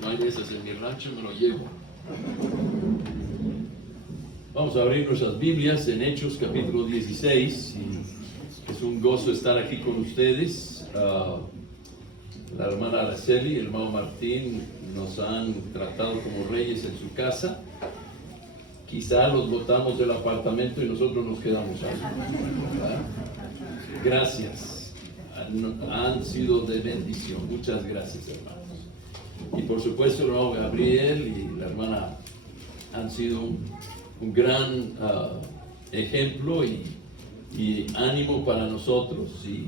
No hay de esas en mi rancho, me lo llevo. Vamos a abrir nuestras Biblias en Hechos capítulo 16. Y es un gozo estar aquí con ustedes. La hermana Araceli y el hermano Martín nos han tratado como reyes en su casa. Quizá los botamos del apartamento y nosotros nos quedamos ahí. Gracias. Han sido de bendición. Muchas gracias, hermanos. Y por supuesto el hermano Gabriel y la hermana han sido un gran ejemplo y ánimo para nosotros. Y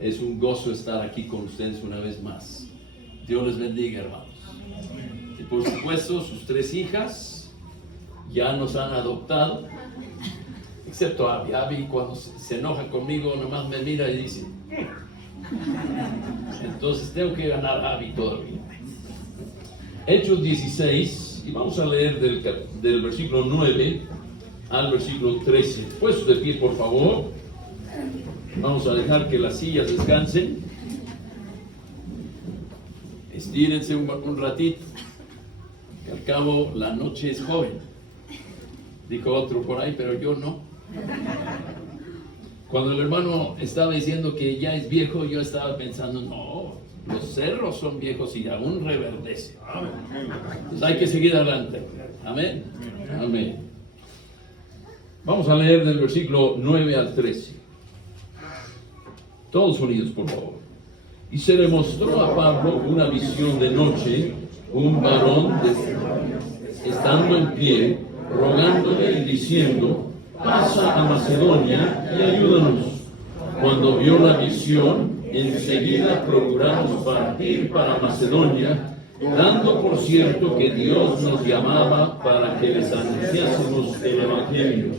es un gozo estar aquí con ustedes una vez más. Dios les bendiga, hermanos. Y por supuesto sus tres hijas ya nos han adoptado, excepto Abby. Abby cuando se enoja conmigo nomás me mira y dice, entonces tengo que ganar a Abby todavía. Hechos 16, y vamos a leer del versículo 9 al versículo 13. Puestos de pie, por favor. Vamos a dejar que las sillas descansen. Estírense un ratito, que al cabo la noche es joven. Dijo otro por ahí, pero yo no. Cuando el hermano estaba diciendo que ya es viejo, yo estaba pensando, no, los cerros son viejos y aún reverdecen. Entonces hay que seguir adelante. Amén. Amén. Vamos a leer del versículo 9 al 13. Todos unidos, por favor. Y se le mostró a Pablo una visión de noche, un varón estando en pie, rogándole y diciendo, pasa a Macedonia y ayúdanos. Cuando vio la visión, enseguida procuramos partir para Macedonia, dando por cierto que Dios nos llamaba para que les anunciásemos el Evangelio.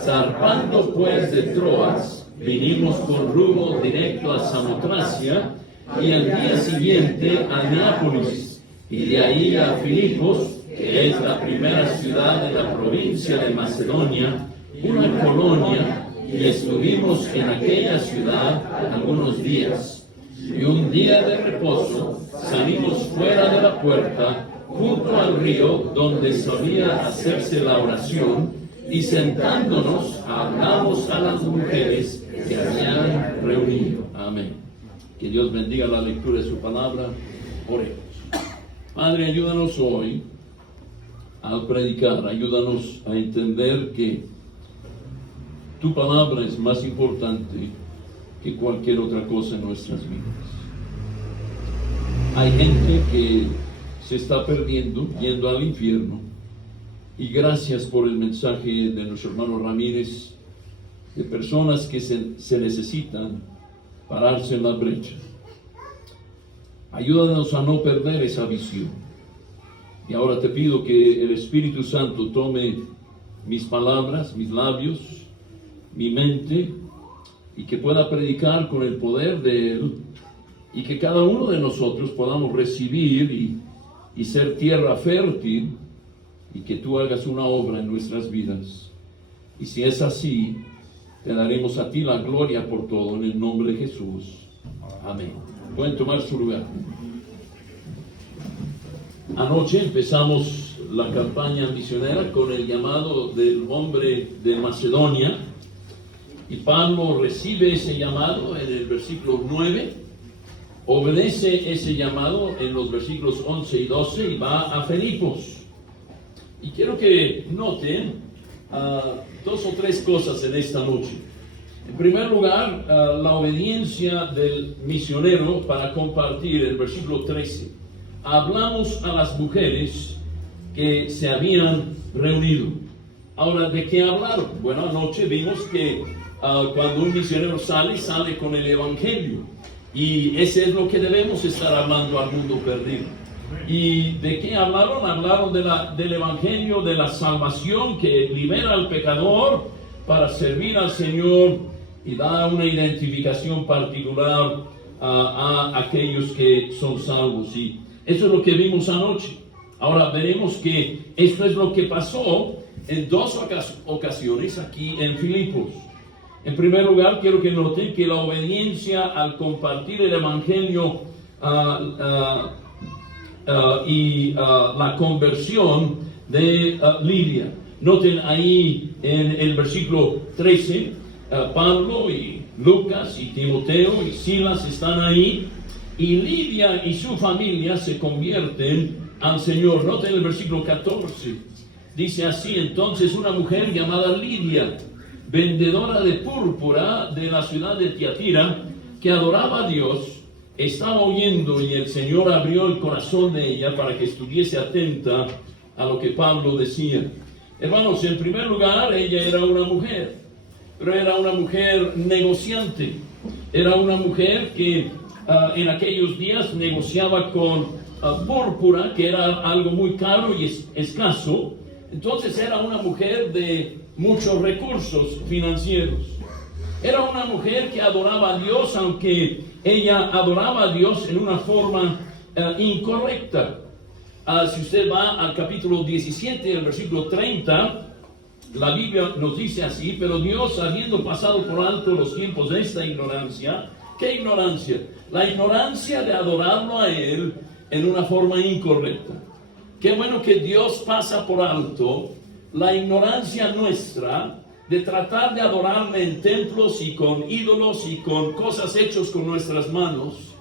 Zarpando pues de Troas, vinimos con rumbo directo a Samotracia y al día siguiente a Neápolis y de ahí a Filipos, que es la primera ciudad de la provincia de Macedonia, una colonia, y estuvimos en aquella ciudad algunos días. Y un día de reposo salimos fuera de la puerta, junto al río donde solía hacerse la oración, y sentándonos hablamos a las mujeres que habían reunido. Amén. Que Dios bendiga la lectura de su palabra. Oremos. Padre, ayúdanos hoy al predicar, ayúdanos a entender que tu palabra es más importante que cualquier otra cosa en nuestras vidas. Hay gente que se está perdiendo, yendo al infierno, y gracias por el mensaje de nuestro hermano Ramírez, de personas que se necesitan pararse en la brecha. Ayúdanos a no perder esa visión. Y ahora te pido que el Espíritu Santo tome mis palabras, mis labios, mi mente, y que pueda predicar con el poder de Él, y que cada uno de nosotros podamos recibir y ser tierra fértil, y que tú hagas una obra en nuestras vidas. Y si es así, te daremos a ti la gloria por todo, en el nombre de Jesús. Amén. Pueden tomar su lugar. Anoche empezamos la campaña misionera con el llamado del hombre de Macedonia, y Pablo recibe ese llamado en el versículo 9, obedece ese llamado en los versículos 11 y 12 y va a Filipos. Y quiero que noten dos o tres cosas en esta noche. En primer lugar, la obediencia del misionero para compartir el versículo 13. Hablamos a las mujeres que se habían reunido. Ahora, ¿de qué hablaron? Bueno, anoche vimos que cuando un misionero sale con el Evangelio. Y ese es lo que debemos estar hablando al mundo perdido. ¿Y de qué hablaron? Hablaron del Evangelio, de la salvación que libera al pecador para servir al Señor y da una identificación particular a aquellos que son salvos. Y eso es lo que vimos anoche. Ahora veremos que esto es lo que pasó en dos ocasiones aquí en Filipos. En primer lugar, quiero que noten que la obediencia al compartir el Evangelio la conversión de Lidia. Noten ahí en el versículo 13, Pablo y Lucas y Timoteo y Silas están ahí, y Lidia y su familia se convierten al Señor. Noten el versículo 14, dice así: entonces una mujer llamada Lidia, vendedora de púrpura de la ciudad de Tiatira, que adoraba a Dios, estaba oyendo, y el Señor abrió el corazón de ella para que estuviese atenta a lo que Pablo decía. Hermanos, en primer lugar, ella era una mujer, pero era una mujer negociante. Era una mujer que en aquellos días negociaba con púrpura, que era algo muy caro y escaso. Entonces era una mujer de muchos recursos financieros. Era una mujer que adoraba a Dios, aunque ella adoraba a Dios en una forma incorrecta. Si usted va al capítulo 17, el versículo 30, la Biblia nos dice así: pero Dios, habiendo pasado por alto los tiempos de esta ignorancia. ¿Qué ignorancia? La ignorancia de adorarlo a Él en una forma incorrecta. Qué bueno que Dios pasa por alto la ignorancia nuestra de tratar de adorarle en templos y con ídolos y con cosas hechas con nuestras manos,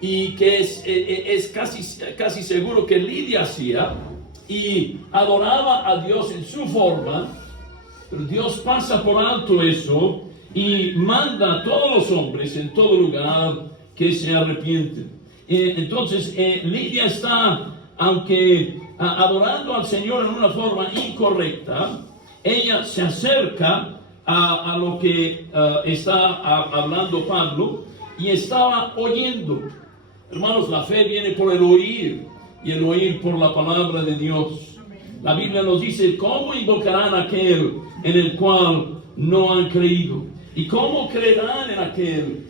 y que es casi seguro que Lidia hacía, y adoraba a Dios en su forma. Pero Dios pasa por alto eso y manda a todos los hombres en todo lugar que se arrepienten. Entonces Lidia está, aunque adorando al Señor en una forma incorrecta, ella se acerca a lo que está hablando Pablo, y estaba oyendo. Hermanos, la fe viene por el oír, y el oír por la palabra de Dios. La Biblia nos dice: ¿cómo invocarán a aquel en el cual no han creído? ¿Y cómo creerán en aquel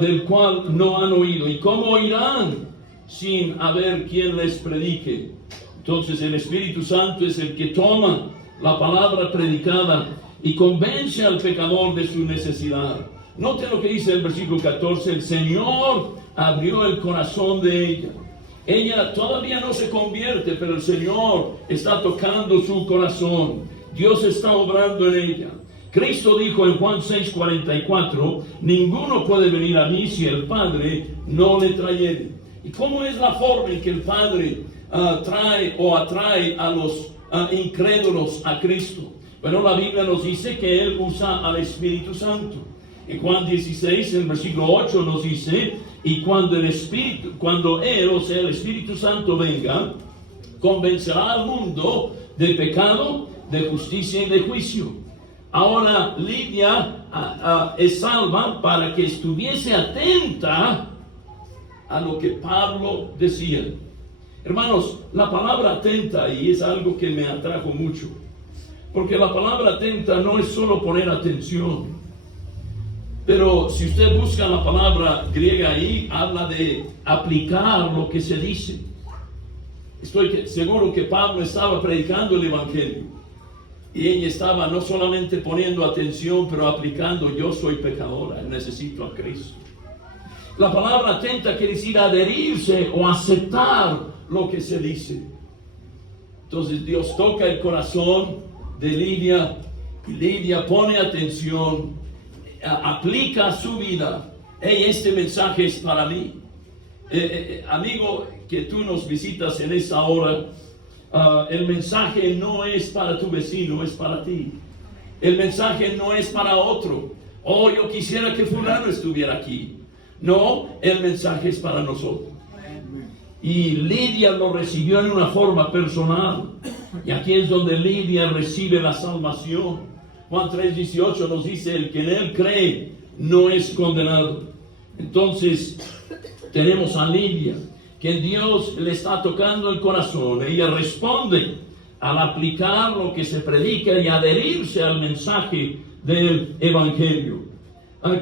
del cual no han oído? ¿Y cómo oirán sin haber quien les predique? Entonces el Espíritu Santo es el que toma la palabra predicada y convence al pecador de su necesidad. Noten lo que dice el versículo 14: el Señor abrió el corazón de ella. Ella todavía no se convierte, pero el Señor está tocando su corazón. Dios está obrando en ella. Cristo dijo en Juan 6:44: ninguno puede venir a mí si el Padre no le trayere. ¿Y cómo es la forma en que el Padre trae o atrae a los incrédulos a Cristo? Bueno, la Biblia nos dice que Él usa al Espíritu Santo. En Juan 16, en el versículo 8 nos dice: y cuando Él, o sea el Espíritu Santo, venga, convencerá al mundo de pecado, de justicia y de juicio. Ahora Lidia es salva para que estuviese atenta a lo que Pablo decía. Hermanos, la palabra atenta ahí es algo que me atrajo mucho, porque la palabra atenta no es solo poner atención. Pero si usted busca la palabra griega ahí, habla de aplicar lo que se dice. Estoy seguro que Pablo estaba predicando el Evangelio, y ella estaba no solamente poniendo atención, pero aplicando: yo soy pecadora, necesito a Cristo. La palabra atenta quiere decir adherirse o aceptar lo que se dice. Entonces Dios toca el corazón de Lidia, y Lidia pone atención, aplica su vida. Hey, este mensaje es para mí. Amigo que tú nos visitas en esta hora, el mensaje no es para tu vecino, es para ti. El mensaje no es para otro: oh, yo quisiera que fulano estuviera aquí. No, el mensaje es para nosotros. Y Lidia lo recibió en una forma personal, y aquí es donde Lidia recibe la salvación. Juan 3:18 nos dice: el que en Él cree no es condenado. Entonces tenemos a Lidia, que Dios le está tocando el corazón. Ella responde al aplicar lo que se predica y adherirse al mensaje del Evangelio.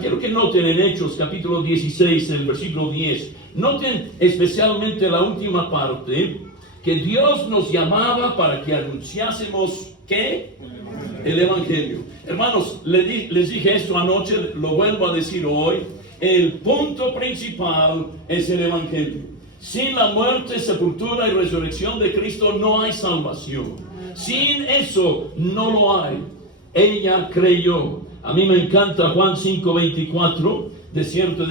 Quiero que noten en Hechos capítulo 16, el versículo 10. Noten especialmente la última parte, que Dios nos llamaba para que anunciásemos ¿qué? El Evangelio. Hermanos, les dije esto anoche, lo vuelvo a decir hoy: el punto principal es el Evangelio. Sin la muerte, sepultura y resurrección de Cristo no hay salvación. Sin eso no lo hay. Ella creyó. A mí me encanta Juan 5:24. De cierto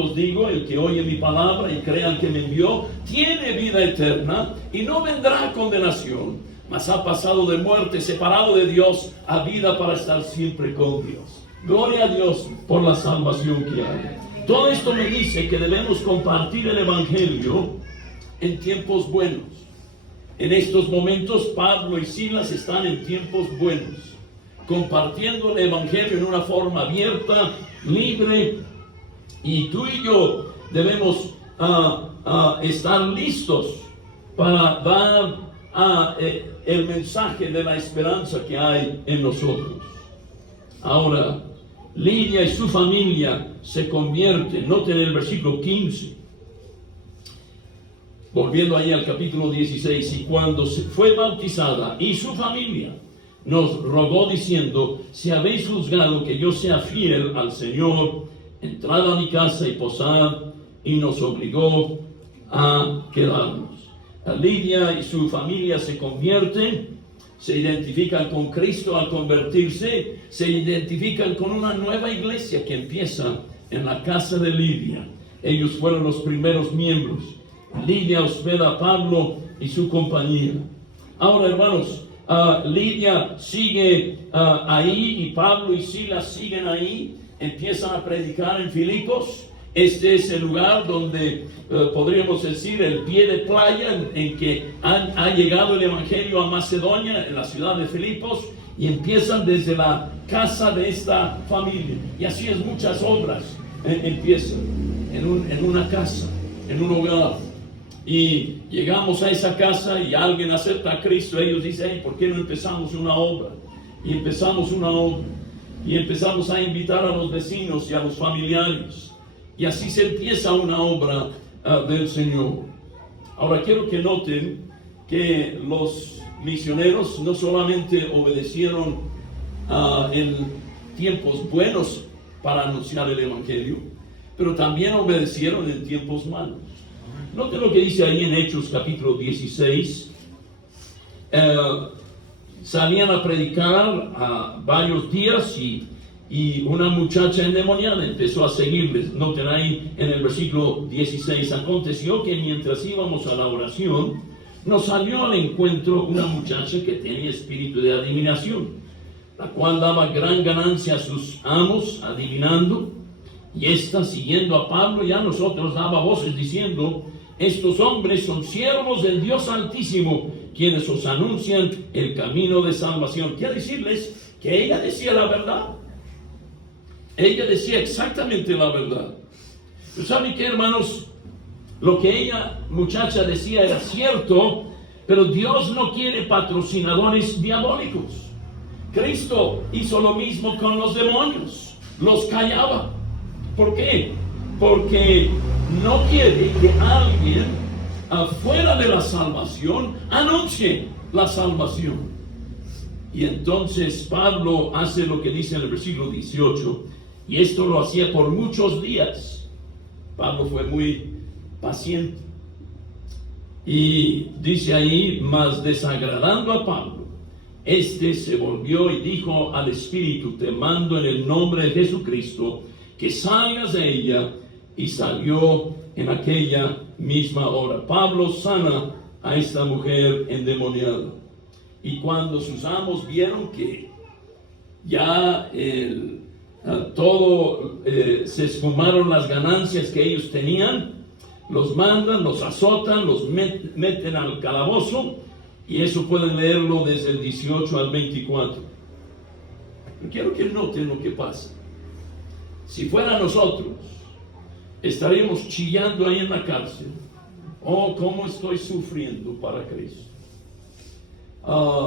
os digo, el que oye mi palabra y crea al que me envió, tiene vida eterna y no vendrá a condenación, mas ha pasado de muerte, separado de Dios, a vida para estar siempre con Dios. Gloria a Dios por la salvación que hay. Todo esto me dice que debemos compartir el Evangelio en tiempos buenos. En estos momentos Pablo y Silas están en tiempos buenos, compartiendo el Evangelio en una forma abierta, libre, y tú y yo debemos estar listos para dar el mensaje de la esperanza que hay en nosotros. Ahora, Lidia y su familia se convierten. Noten el versículo 15. Volviendo ahí al capítulo 16. Y cuando se fue bautizada y su familia nos rogó diciendo: si habéis juzgado que yo sea fiel al Señor, entrad a mi casa y posad, y nos obligó a quedarnos. Lidia y su familia se convierten, se identifican con Cristo al convertirse, se identifican con una nueva iglesia que empieza en la casa de Lidia. Ellos fueron los primeros miembros. Lidia hospeda a Pablo y su compañía. Ahora, hermanos, Lidia sigue ahí y Pablo y Silas siguen ahí. Empiezan a predicar en Filipos. Este es el lugar donde podríamos decir el pie de playa en que ha llegado el Evangelio a Macedonia, en la ciudad de Filipos, y empiezan desde la casa de esta familia. Y así es, muchas obras empiezan en una casa, en un hogar. Y llegamos a esa casa y alguien acepta a Cristo. Ellos dicen: hey, ¿por qué no empezamos una obra? Y empezamos una obra. Y empezamos a invitar a los vecinos y a los familiares. Y así se empieza una obra del Señor. Ahora quiero que noten que los misioneros no solamente obedecieron en tiempos buenos para anunciar el Evangelio, pero también obedecieron en tiempos malos. Noten lo que dice ahí en Hechos capítulo 16. Salían a predicar varios días y una muchacha endemoniada empezó a seguirles. Noten ahí en el versículo 16: aconteció que mientras íbamos a la oración, nos salió al encuentro una muchacha que tenía espíritu de adivinación, la cual daba gran ganancia a sus amos adivinando, y ésta, siguiendo a Pablo y a nosotros, daba voces diciendo: estos hombres son siervos del Dios Altísimo, quienes os anuncian el camino de salvación. Quiero decirles que ella decía la verdad. Ella decía exactamente la verdad. ¿Saben qué, hermanos? Lo que ella, muchacha, decía era cierto, pero Dios no quiere patrocinadores diabólicos. Cristo hizo lo mismo con los demonios. Los callaba. ¿Por qué? Porque no quiere que alguien afuera de la salvación anuncie la salvación. Y entonces Pablo hace lo que dice en el versículo 18, y esto lo hacía por muchos días. Pablo fue muy paciente. Y dice ahí: mas desagradando a Pablo, este se volvió y dijo al Espíritu: te mando en el nombre de Jesucristo que salgas de ella. Y salió en aquella misma hora. Pablo sana a esta mujer endemoniada. Y cuando sus amos vieron que ya se esfumaron las ganancias que ellos tenían, los mandan, los azotan, los meten al calabozo. Y eso pueden leerlo desde el 18 al 24. Pero quiero que noten lo que pasa. Si fuera nosotros, estaríamos chillando ahí en la cárcel. Oh, cómo estoy sufriendo para Cristo.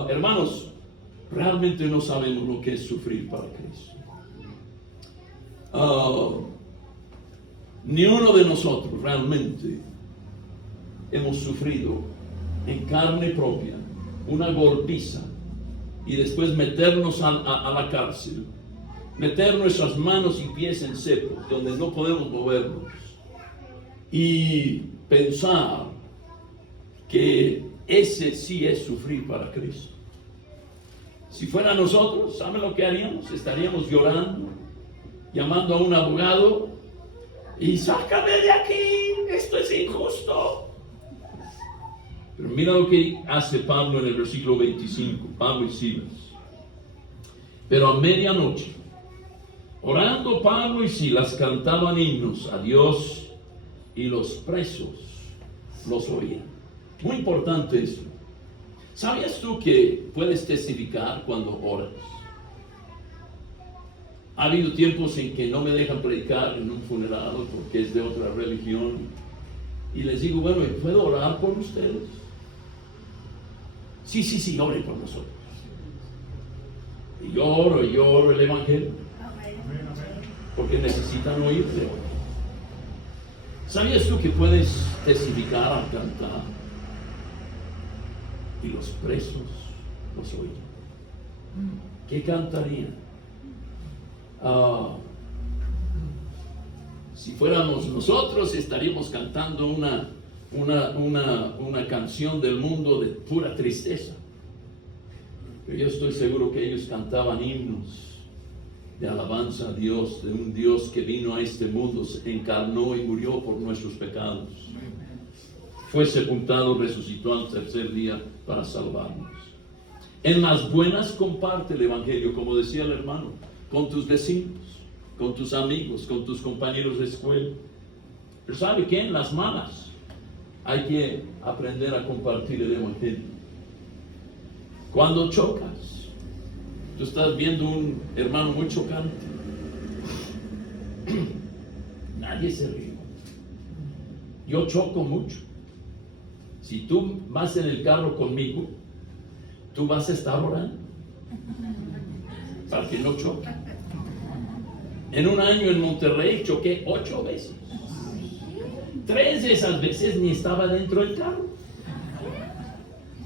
Hermanos, realmente no sabemos lo que es sufrir para Cristo. Ni uno de nosotros realmente hemos sufrido en carne propia una golpiza y después meternos a la cárcel, meter nuestras manos y pies en cepo, donde no podemos movernos, y pensar que ese sí es sufrir para Cristo. Si fuera nosotros, ¿saben lo que haríamos? Estaríamos llorando, llamando a un abogado y sácame de aquí, esto es injusto. Pero mira lo que hace Pablo en el versículo 25, Pablo y Silas. Pero a medianoche, orando Pablo y Silas cantaban himnos a Dios y los presos los oían. Muy importante eso. ¿Sabías tú que puedes testificar cuando oras? Ha habido tiempos en que no me dejan predicar en un funeral porque es de otra religión. Y les digo, bueno, ¿puedo orar por ustedes? Sí, oren por nosotros. Y yo oro el Evangelio. Porque necesitan oírte. ¿Sabías tú que puedes testificar al cantar? Y los presos los oyen. ¿Qué cantarían? Si fuéramos nosotros, estaríamos cantando una canción del mundo de pura tristeza. Pero yo estoy seguro que ellos cantaban himnos de alabanza a Dios, de un Dios que vino a este mundo, se encarnó y murió por nuestros pecados. Fue sepultado, resucitó al tercer día para salvarnos. En las buenas comparte el Evangelio, como decía el hermano, con tus vecinos, con tus amigos, con tus compañeros de escuela. Pero ¿sabe qué? En las malas hay que aprender a compartir el Evangelio. Cuando chocas, tú estás viendo un hermano muy chocante, nadie se ríe. Yo choco mucho. Si tú vas en el carro conmigo, tú vas a estar orando para que no choque. En un año en Monterrey choqué 8 veces. 3 de esas veces ni estaba dentro del carro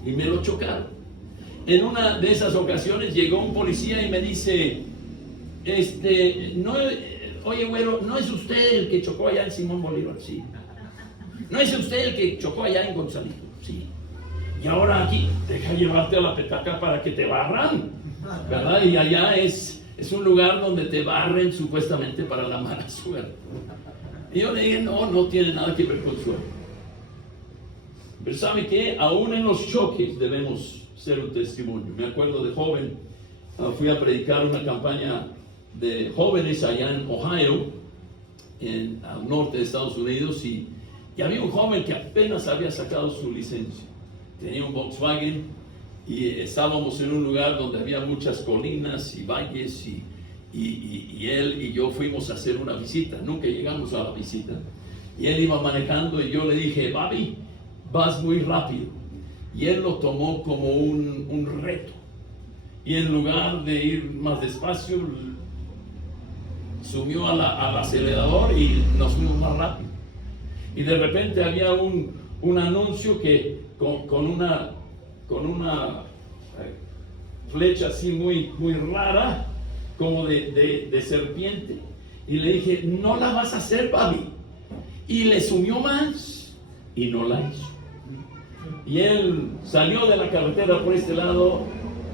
y me lo chocaron. En una de esas ocasiones llegó un policía y me dice, no, oye güero, ¿no es usted el que chocó allá en Simón Bolívar? Sí. ¿No es usted el que chocó allá en Gonzalito? Sí. Y ahora aquí, deja llevarte a la petaca para que te barran, ¿verdad? Y allá es un lugar donde te barren supuestamente para la mala suerte. Y yo le dije, no tiene nada que ver con suerte. Pero ¿sabe qué? Aún en los choques debemos ser un testimonio. Me acuerdo de joven, fui a predicar una campaña de jóvenes allá en Ohio, al norte de Estados Unidos, y había un joven que apenas había sacado su licencia. Tenía un Volkswagen y estábamos en un lugar donde había muchas colinas y valles y él y yo fuimos a hacer una visita. Nunca llegamos a la visita. Y él iba manejando y yo le dije, Babi, vas muy rápido. Y él lo tomó como un reto. Y en lugar de ir más despacio, subió al acelerador y nos fuimos más rápido. Y de repente había un anuncio que con una flecha así muy rara, como de serpiente. Y le dije, no la vas a hacer, Babi. Y le sumió más y no la hizo. Y él salió de la carretera por este lado,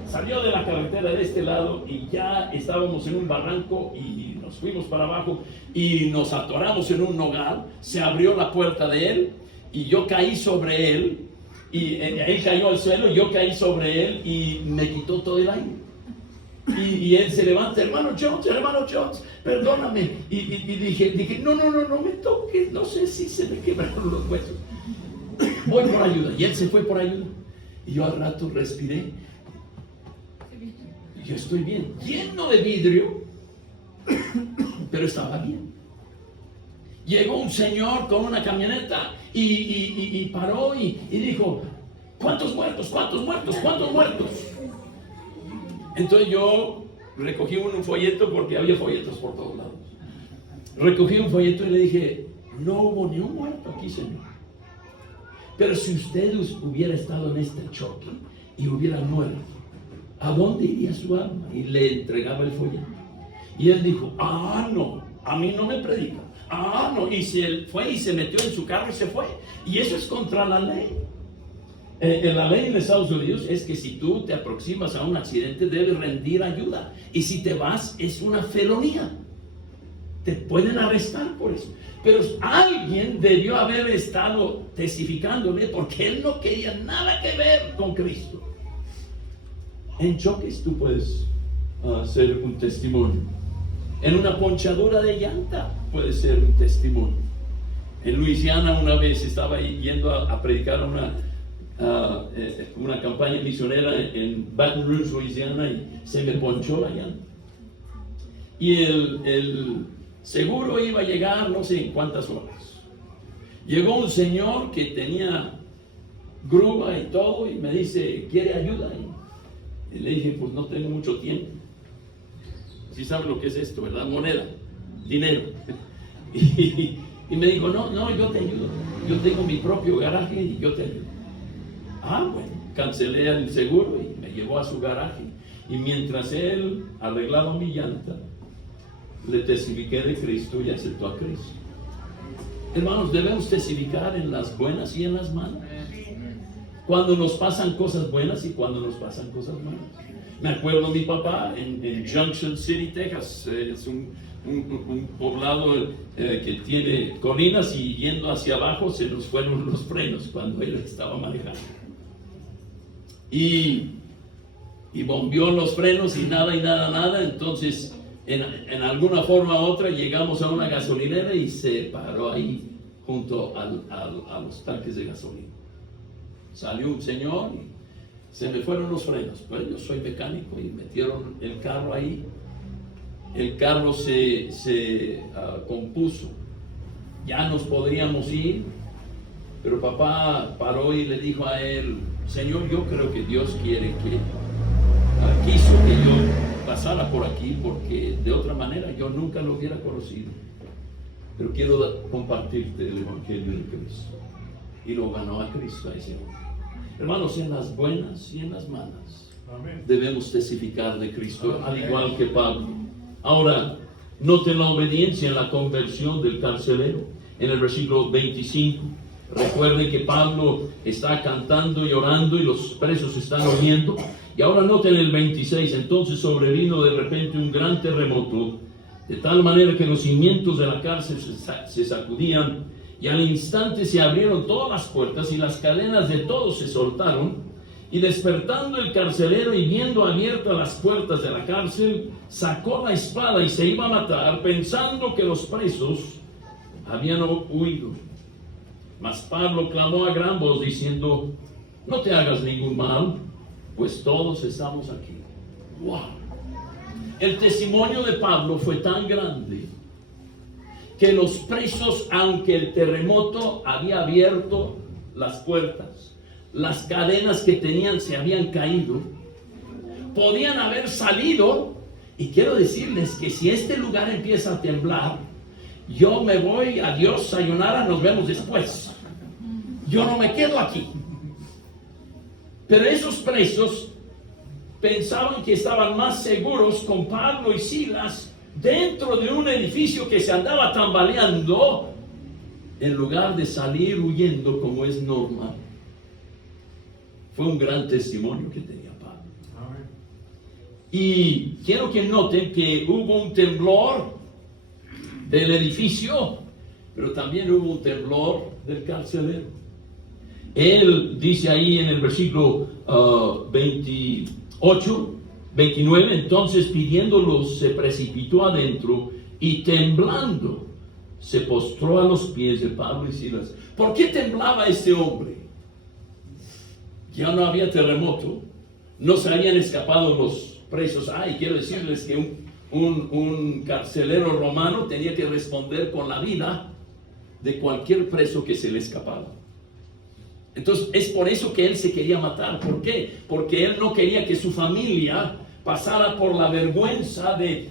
salió de la carretera de este lado y ya estábamos en un barranco y nos fuimos para abajo y nos atoramos en un nogal. Se abrió la puerta de él y yo caí sobre él y él cayó al suelo y yo caí sobre él y me quitó todo el aire. Y él se levanta, hermano Jones, perdóname. Y dije, no me toques, no sé si se me quebraron los huesos. Voy por ayuda. Y él se fue por ayuda. Y yo al rato respiré. Y yo estoy bien, lleno de vidrio, pero estaba bien. Llegó un señor con una camioneta y paró y dijo, ¿cuántos muertos? Entonces yo recogí un folleto, porque había folletos por todos lados. Recogí un folleto y le dije, no hubo ni un muerto aquí, señor. Pero si usted hubiera estado en este choque y hubiera muerto, ¿a dónde iría su alma? Y le entregaba el folleto. Y él dijo, no, a mí no me predica. No, y se fue y se metió en su carro y se fue. Y eso es contra la ley. La ley en Estados Unidos es que si tú te aproximas a un accidente debes rendir ayuda. Y si te vas es una felonía. Te pueden arrestar por eso. Pero alguien debió haber estado testificándole porque él no quería nada que ver con Cristo. En choques tú puedes ser un testimonio. En una ponchadura de llanta puede ser un testimonio. En Luisiana una vez estaba yendo a predicar una campaña misionera en Baton Rouge, Luisiana, y se me ponchó la llanta. Y el seguro iba a llegar no sé en cuántas horas. Llegó un señor que tenía grúa y todo y me dice, ¿quiere ayuda? Y le dije, pues no tengo mucho tiempo. Si sabe lo que es esto, ¿verdad? Moneda, dinero. Y me dijo, no, yo te ayudo. Yo tengo mi propio garaje y yo te ayudo. Bueno, cancelé el seguro y me llevó a su garaje. Y mientras él arreglaba mi llanta, le testifiqué de Cristo y aceptó a Cristo. Hermanos, debemos testificar en las buenas y en las malas. Cuando nos pasan cosas buenas y cuando nos pasan cosas malas. Me acuerdo mi papá en Junction City, Texas. Es un poblado que tiene colinas y yendo hacia abajo se nos fueron los frenos cuando él estaba manejando. Y bombeó los frenos y nada. Entonces, en alguna forma u otra, llegamos a una gasolinera y se paró ahí junto a los tanques de gasolina. Salió un señor y se me fueron los frenos. Pues yo soy mecánico y metieron el carro ahí. El carro se compuso. Ya nos podríamos ir, pero papá paró y le dijo a él, Señor, yo creo que Dios quiere que quiso que yo pasara por aquí porque de otra manera yo nunca lo hubiera conocido. Pero quiero compartirte el Evangelio de Cristo. Y lo ganó a Cristo a ese hombre. Hermanos, en las buenas y en las malas debemos testificar de Cristo, al igual que Pablo. Ahora, noten la obediencia en la conversión del carcelero. En el versículo 25, recuerden que Pablo está cantando y orando y los presos están oyendo. Y ahora noten el 26, entonces sobrevino de repente un gran terremoto, de tal manera que los cimientos de la cárcel se sacudían, y al instante se abrieron todas las puertas y las cadenas de todos se soltaron, y despertando el carcelero y viendo abiertas las puertas de la cárcel, sacó la espada y se iba a matar, pensando que los presos habían huido. Mas Pablo clamó a gran voz diciendo, no te hagas ningún mal, pues todos estamos aquí. ¡Wow! El testimonio de Pablo fue tan grande que los presos, aunque el terremoto había abierto las puertas, las cadenas que tenían se habían caído, podían haber salido. Y quiero decirles que si este lugar empieza a temblar, yo me voy, adiós, sayonara, nos vemos después. Yo no me quedo aquí. Pero esos presos pensaban que estaban más seguros con Pablo y Silas dentro de un edificio que se andaba tambaleando, en lugar de salir huyendo como es normal. Fue un gran testimonio que tenía Pablo. Y quiero que noten que hubo un temblor del edificio, pero también hubo un temblor del carcelero. Él dice ahí en el versículo 29, entonces pidiéndolos se precipitó adentro y temblando se postró a los pies de Pablo y Silas. ¿Por qué temblaba este hombre? Ya no había terremoto, no se habían escapado los presos. Y quiero decirles que un carcelero romano tenía que responder con la vida de cualquier preso que se le escapaba. Entonces es por eso que él se quería matar. ¿Por qué? Porque él no quería que su familia pasara por la vergüenza de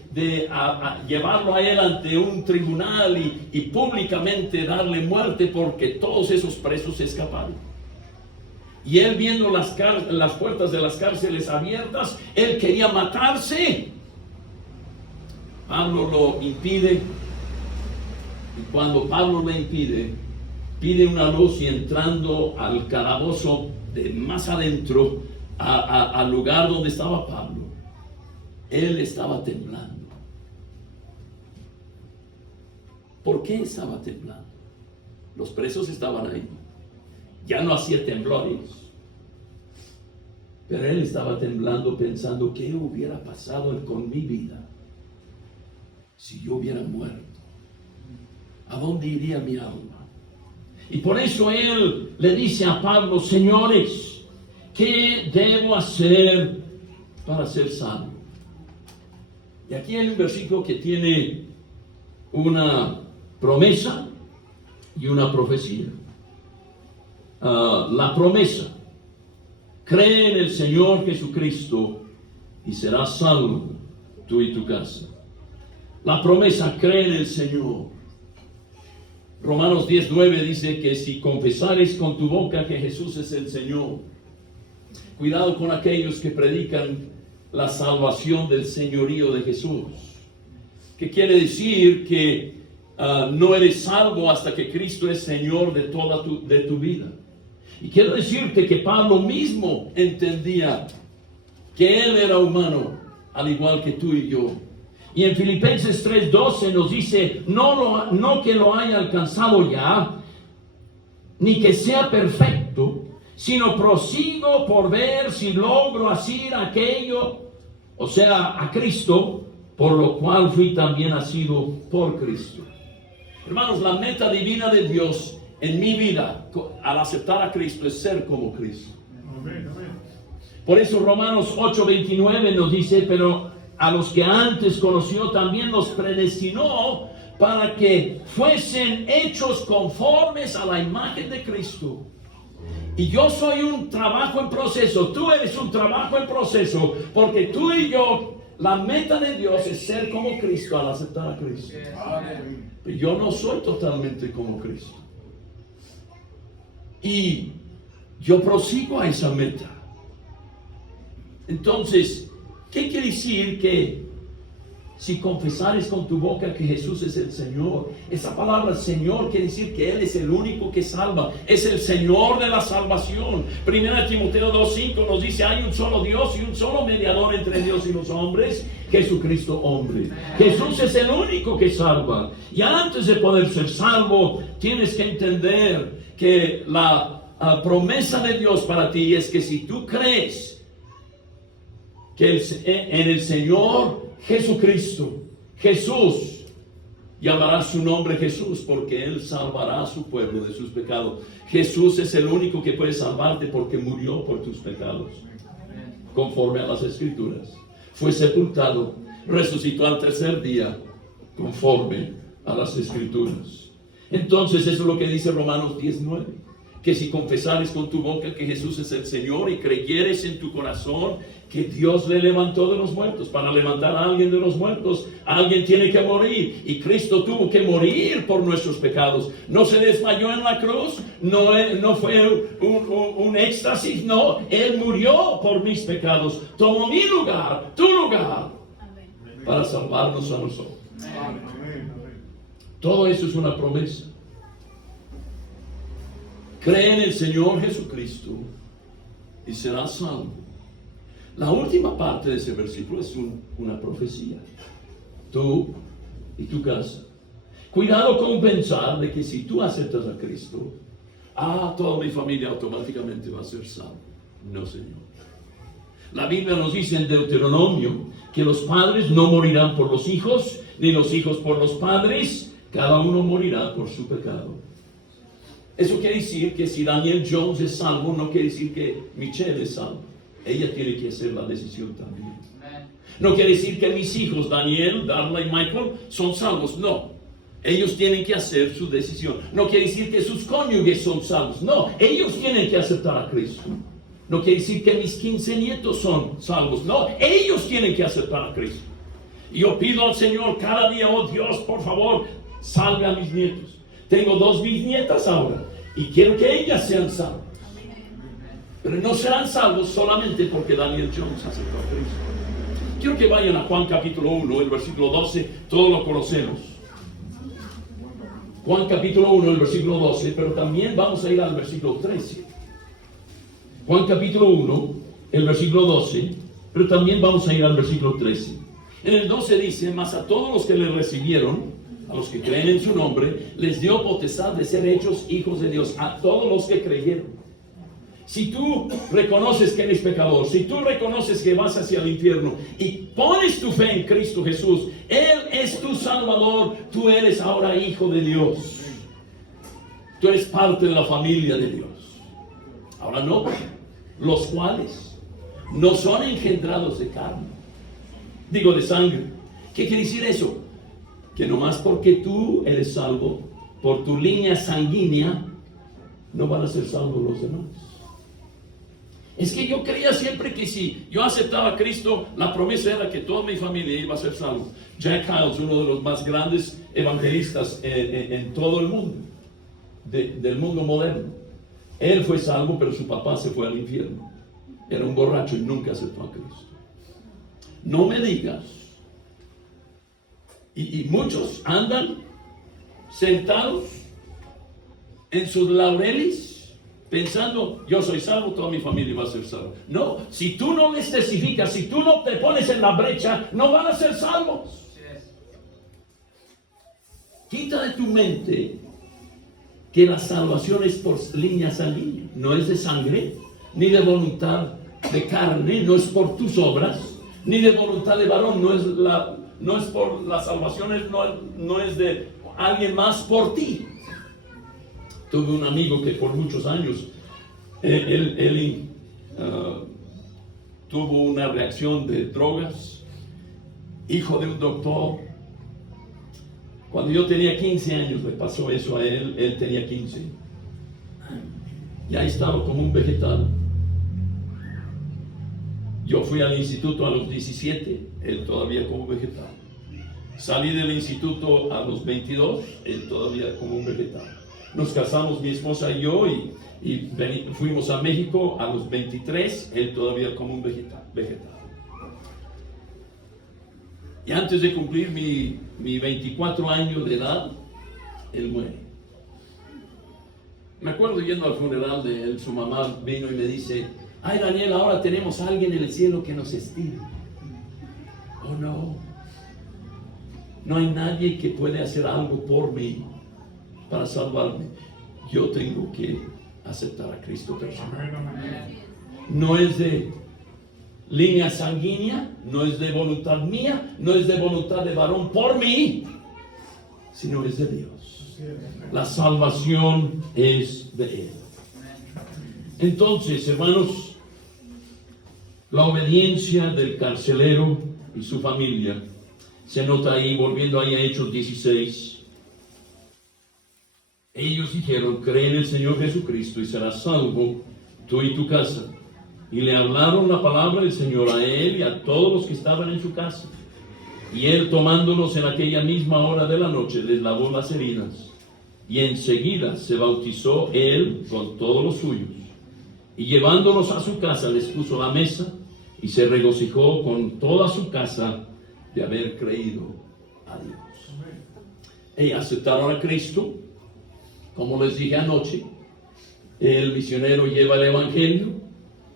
llevarlo a él ante un tribunal y públicamente darle muerte, porque todos esos presos se escaparon. Y él, viendo las puertas de las cárceles abiertas, él quería matarse. Pablo lo impide Y cuando Pablo le impide, pide una luz y entrando al calabozo de más adentro, al lugar donde estaba Pablo, él estaba temblando. ¿Por qué estaba temblando? Los presos estaban ahí. Ya no hacía temblores. Pero él estaba temblando pensando qué hubiera pasado con mi vida si yo hubiera muerto. ¿A dónde iría mi alma? Y por eso él le dice a Pablo: señores, ¿qué debo hacer para ser salvo? Y aquí hay un versículo que tiene una promesa y una profecía. La promesa: cree en el Señor Jesucristo y serás salvo tú y tu casa. La promesa: cree en el Señor. Romanos 10:9 dice que si confesares con tu boca que Jesús es el Señor. Cuidado con aquellos que predican la salvación del señorío de Jesús, que quiere decir que no eres salvo hasta que Cristo es Señor de toda tu vida. Y quiero decirte que Pablo mismo entendía que él era humano, al igual que tú y yo. Y en Filipenses 3:12 nos dice: no que lo haya alcanzado ya, ni que sea perfecto, sino prosigo por ver si logro asir aquello, o sea, a Cristo, por lo cual fui también asido por Cristo. Hermanos, la meta divina de Dios en mi vida, al aceptar a Cristo, es ser como Cristo. Por eso Romanos 8:29 nos dice: pero a los que antes conoció también los predestinó para que fuesen hechos conformes a la imagen de Cristo. Y yo soy un trabajo en proceso, tú eres un trabajo en proceso, porque tú y yo, la meta de Dios es ser como Cristo al aceptar a Cristo. Pero yo no soy totalmente como Cristo. Y yo prosigo a esa meta. Entonces, ¿qué quiere decir? Que si confesares con tu boca que Jesús es el Señor, esa palabra Señor quiere decir que Él es el único que salva, es el Señor de la salvación. 1 Timoteo 2:5 nos dice: hay un solo Dios y un solo mediador entre Dios y los hombres, Jesucristo hombre. Jesús es el único que salva. Y antes de poder ser salvo, tienes que entender que la promesa de Dios para ti es que si tú crees que en el Señor Jesucristo, Jesús, llamará su nombre Jesús, porque Él salvará a su pueblo de sus pecados. Jesús es el único que puede salvarte porque murió por tus pecados, conforme a las Escrituras. Fue sepultado, resucitó al tercer día, conforme a las Escrituras. Entonces eso es lo que dice Romanos 10:9. Que si confesares con tu boca que Jesús es el Señor y creyeres en tu corazón que Dios le levantó de los muertos. Para levantar a alguien de los muertos, alguien tiene que morir. Y Cristo tuvo que morir por nuestros pecados. No se desmayó en la cruz, no fue un éxtasis, no. Él murió por mis pecados. Tomó mi lugar, tu lugar, para salvarnos a nosotros. Todo eso es una promesa. Cree en el Señor Jesucristo y serás salvo. La última parte de ese versículo es una profecía. Tú y tu casa. Cuidado con pensar de que si tú aceptas a Cristo, toda mi familia automáticamente va a ser salva. No, Señor. La Biblia nos dice en Deuteronomio que los padres no morirán por los hijos, ni los hijos por los padres. Cada uno morirá por su pecado. Eso quiere decir que si Daniel Jones es salvo, no quiere decir que Michelle es salva. Ella tiene que hacer la decisión también. No quiere decir que mis hijos, Daniel, Darla y Michael, son salvos. No. Ellos tienen que hacer su decisión. No quiere decir que sus cónyuges son salvos. No. Ellos tienen que aceptar a Cristo. No quiere decir que mis 15 nietos son salvos. No. Ellos tienen que aceptar a Cristo. Y yo pido al Señor cada día: oh Dios, por favor, salve a mis nietos. Tengo 2 bisnietas ahora y quiero que ellas sean salvas. Pero no serán salvos solamente porque Daniel Jones aceptó a Cristo. Quiero que vayan a Juan capítulo 1, el versículo 12. Todos lo conocemos. Juan capítulo 1, el versículo 12, pero también vamos a ir al versículo 13. Juan capítulo 1, el versículo 12, pero también vamos a ir al versículo 13. En el 12 dice: mas a todos los que le recibieron, a los que creen en su nombre, les dio potestad de ser hechos hijos de Dios, a todos los que creyeron. Si tú reconoces que eres pecador, si tú reconoces que vas hacia el infierno y pones tu fe en Cristo Jesús, Él es tu Salvador, tú eres ahora hijo de Dios. Tú eres parte de la familia de Dios. Ahora no, los cuales no son engendrados de carne, digo de sangre. ¿Qué quiere decir eso? Que nomás porque tú eres salvo, por tu línea sanguínea, no van a ser salvos los demás. Es que yo creía siempre que si yo aceptaba a Cristo, la promesa era que toda mi familia iba a ser salvo. Jack Hyles, uno de los más grandes evangelistas en todo el mundo, del mundo moderno, él fue salvo, pero su papá se fue al infierno. Era un borracho y nunca aceptó a Cristo. No me digas. Y muchos andan sentados en sus laureles, pensando: yo soy salvo, toda mi familia va a ser salvo. No, si tú no les testificas, si tú no te pones en la brecha, no van a ser salvos. Quita de tu mente que la salvación es por línea sanguínea, no es de sangre, ni de voluntad de carne, no es por tus obras, ni de voluntad de varón, no es por la salvación, no es de alguien más por ti. Tuve un amigo que por muchos años tuvo una reacción de drogas, hijo de un doctor. Cuando yo tenía 15 años le pasó eso a él tenía 15. Ya estaba como un vegetal. Yo fui al instituto a los 17, él todavía como vegetal. Salí del instituto a los 22, él todavía como un vegetal. Nos casamos mi esposa y yo y fuimos a México a los 23, él todavía como un vegetal. Y antes de cumplir mi 24 años de edad, él muere. Me acuerdo yendo al funeral de él, su mamá vino y me dice: ay, Daniel, ahora tenemos a alguien en el cielo que nos estime. Oh, no. No hay nadie que puede hacer algo por mí para salvarme. Yo tengo que aceptar a Cristo personalmente. No es de línea sanguínea, no es de voluntad mía, no es de voluntad de varón por mí, sino es de Dios. La salvación es de Él. Entonces, hermanos, la obediencia del carcelero y su familia se nota ahí, volviendo ahí a Hechos 16. Ellos dijeron: cree en el Señor Jesucristo y serás salvo tú y tu casa. Y le hablaron la palabra del Señor a él y a todos los que estaban en su casa. Y él, tomándolos en aquella misma hora de la noche, les lavó las heridas. Y enseguida se bautizó él con todos los suyos. Y llevándolos a su casa, les puso la mesa y se regocijó con toda su casa de haber creído a Dios. Ellos aceptaron a Cristo. Como les dije anoche, el misionero lleva el evangelio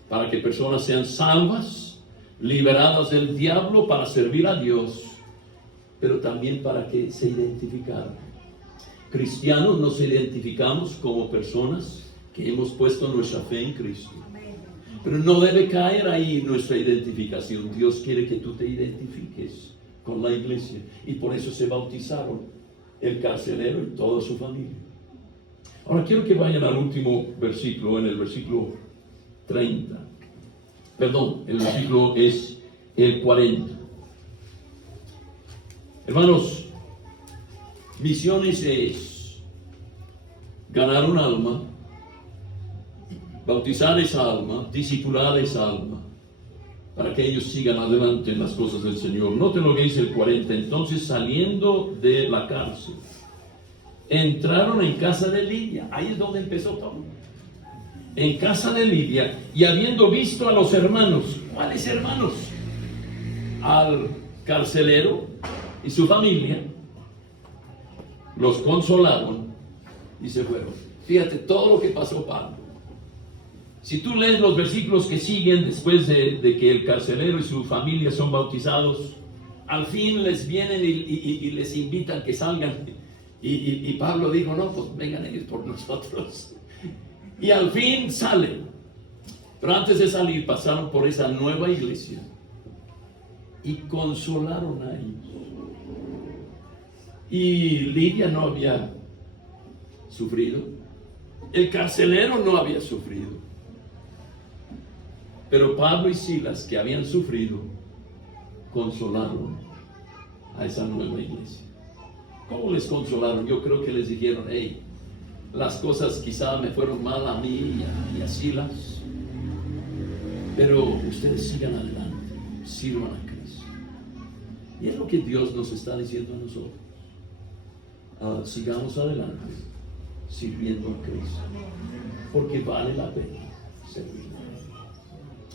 para que personas sean salvas, liberadas del diablo para servir a Dios, pero también para que se identificaran. Cristianos nos identificamos como personas que hemos puesto nuestra fe en Cristo. Pero no debe caer ahí nuestra identificación. Dios quiere que tú te identifiques con la iglesia. Y por eso se bautizaron el carcelero y toda su familia. Ahora quiero que vayan al último versículo, en el versículo 30. Perdón, el versículo es el 40. Hermanos, misiones es ganar un alma, bautizar esa alma, discipular esa alma, para que ellos sigan adelante en las cosas del Señor. Noten lo que dice el 40. Entonces, saliendo de la cárcel, entraron en casa de Lidia. Ahí es donde empezó todo. En casa de Lidia, y habiendo visto a los hermanos. ¿Cuáles hermanos? Al carcelero y su familia. los consolaron y se fueron. Fíjate todo lo que pasó Pablo. Si tú lees los versículos que siguen después de que el carcelero y su familia son bautizados, al fin les vienen y les invitan que salgan. Y Pablo dijo, no, pues vengan ellos por nosotros. Y al fin salen. Pero antes de salir pasaron por esa nueva iglesia y consolaron a ellos. Y Lidia no había sufrido. El carcelero no había sufrido. Pero Pablo y Silas, que habían sufrido, consolaron a esa nueva iglesia. ¿Cómo les consolaron? Yo creo que les dijeron, hey, las cosas quizá me fueron mal a mí y a Silas, pero ustedes sigan adelante, sirvan a Cristo. Y es lo que Dios nos está diciendo a nosotros. Sigamos adelante, sirviendo a Cristo, porque vale la pena servir.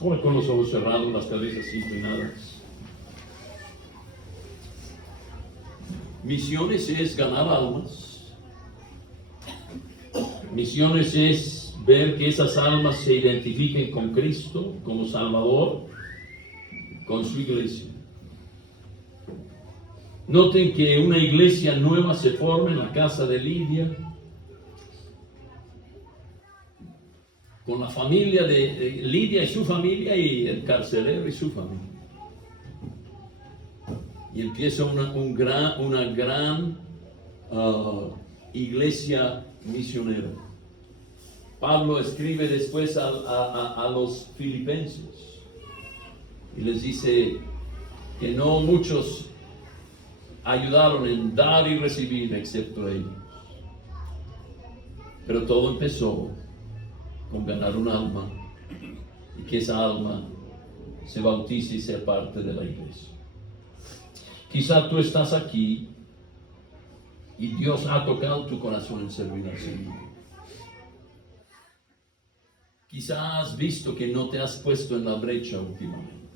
Ahora con los ojos cerrados, las cabezas inclinadas. Misiones es ganar almas. Misiones es ver que esas almas se identifiquen con Cristo como Salvador, con su iglesia. Noten que una iglesia nueva se forma en la casa de Lidia, con la familia de Lidia y su familia y el carcelero y su familia. Y empieza una gran iglesia misionera. Pablo escribe después a los filipenses y les dice que no muchos ayudaron en dar y recibir excepto ellos. Pero todo empezó con ganar un alma y que esa alma se bautice y sea parte de la iglesia. Quizá tú estás aquí y Dios ha tocado tu corazón en servir al Señor. Quizá has visto que no te has puesto en la brecha últimamente.